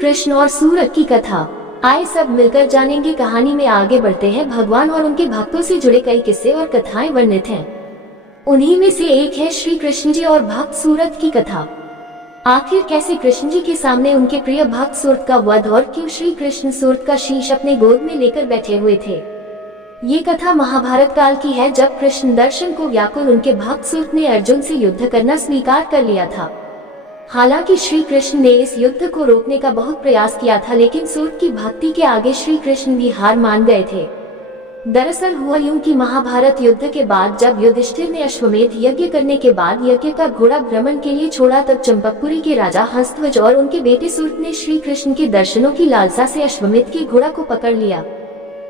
कृष्ण और सूरत की कथा। आए सब मिलकर जानेंगे। कहानी में आगे बढ़ते हैं। भगवान और उनके भक्तों से जुड़े कई किस्से और कथाएं वर्णित हैं। उन्हीं में से एक है श्री कृष्ण जी और भक्त सूरत की कथा। आखिर कैसे कृष्ण जी के सामने उनके प्रिय भक्त सूरत का वध और क्यों श्री कृष्ण सूरत का शीश अपने गोद में लेकर बैठे हुए थे। ये कथा महाभारत काल की है, जब कृष्ण दर्शन को व्याकुल उनके भक्त सूरत ने अर्जुन से युद्ध करना स्वीकार कर लिया था। हालांकि श्री कृष्ण ने इस युद्ध को रोकने का बहुत प्रयास किया था, लेकिन सूरत की भक्ति के आगे श्री कृष्ण भी हार मान गए थे। दरअसल हुआ यूं कि महाभारत युद्ध के बाद जब युधिष्ठिर ने अश्वमेध यज्ञ करने के बाद यज्ञ का घोड़ा भ्रमण के लिए छोड़ा, तब चंपकपुरी के राजा हंसध्वज और उनके बेटे सूरत ने श्री कृष्ण के दर्शनों की लालसा से अश्वमेध के घोड़ा को पकड़ लिया।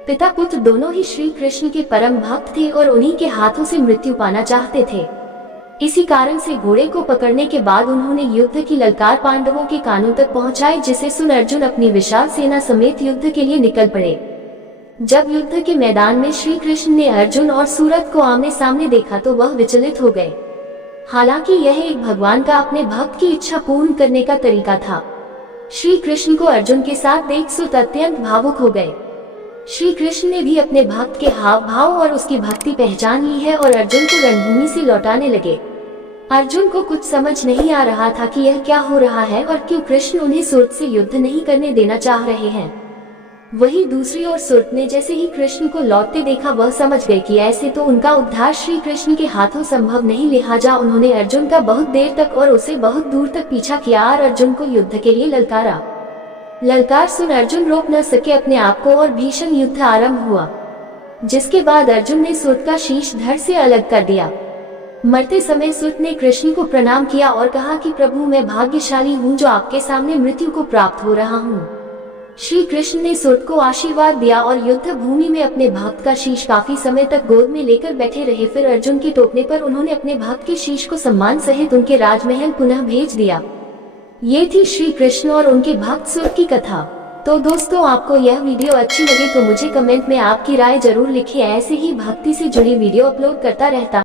पिता पुत्र दोनों ही श्री कृष्ण के परम भक्त थे और उन्हीं के हाथों से मृत्यु पाना चाहते थे। इसी कारण से घोड़े को पकड़ने के बाद उन्होंने युद्ध की ललकार पांडवों के कानों तक पहुंचाई, जिसे सुन अर्जुन अपनी विशाल सेना समेत युद्ध के लिए निकल पड़े। जब युद्ध के मैदान में श्री कृष्ण ने अर्जुन और सूरत को आमने सामने देखा तो वह विचलित हो गए। हालांकि यह एक भगवान का अपने भक्त की इच्छा पूर्ण करने का तरीका था। श्री कृष्ण को अर्जुन के साथ देख सूरत अत्यंत भावुक हो गए। श्री कृष्ण ने भी अपने भक्त के हाव भाव और उसकी भक्ति पहचान ली है और अर्जुन को रणभूमि से लौटाने लगे। अर्जुन को कुछ समझ नहीं आ रहा था कि यह क्या हो रहा है और क्यों कृष्ण उन्हें सूरत से युद्ध नहीं करने देना चाह रहे हैं। वहीं दूसरी ओर सूरत ने जैसे ही कृष्ण को लौटते देखा, वह समझ गए कि ऐसे तो उनका उद्धार श्री कृष्ण के हाथों संभव नहीं। लिहाजा उन्होंने अर्जुन का बहुत देर तक और उसे बहुत दूर तक पीछा किया और अर्जुन को युद्ध के लिए ललकारा। ललकार सुन अर्जुन रोक न सके अपने आप को और भीषण युद्ध आरंभ हुआ, जिसके बाद अर्जुन ने सूरत का शीश धड़ से अलग कर दिया। मरते समय सूरत ने कृष्ण को प्रणाम किया और कहा कि प्रभु, मैं भाग्यशाली हूँ जो आपके सामने मृत्यु को प्राप्त हो रहा हूँ। श्री कृष्ण ने सूरत को आशीर्वाद दिया और युद्ध भूमि में अपने भक्त का शीश काफी समय तक गोद में लेकर बैठे रहे। फिर अर्जुन के टोकने पर उन्होंने अपने भक्त के शीश को सम्मान सहित उनके राजमहल पुनः भेज दिया। ये थी श्री कृष्ण और उनके भक्त सूरत की कथा। तो दोस्तों, आपको यह वीडियो अच्छी लगे तो मुझे कमेंट में आपकी राय जरूर लिखिए। ऐसे ही भक्ति से जुड़ी वीडियो अपलोड करता रहता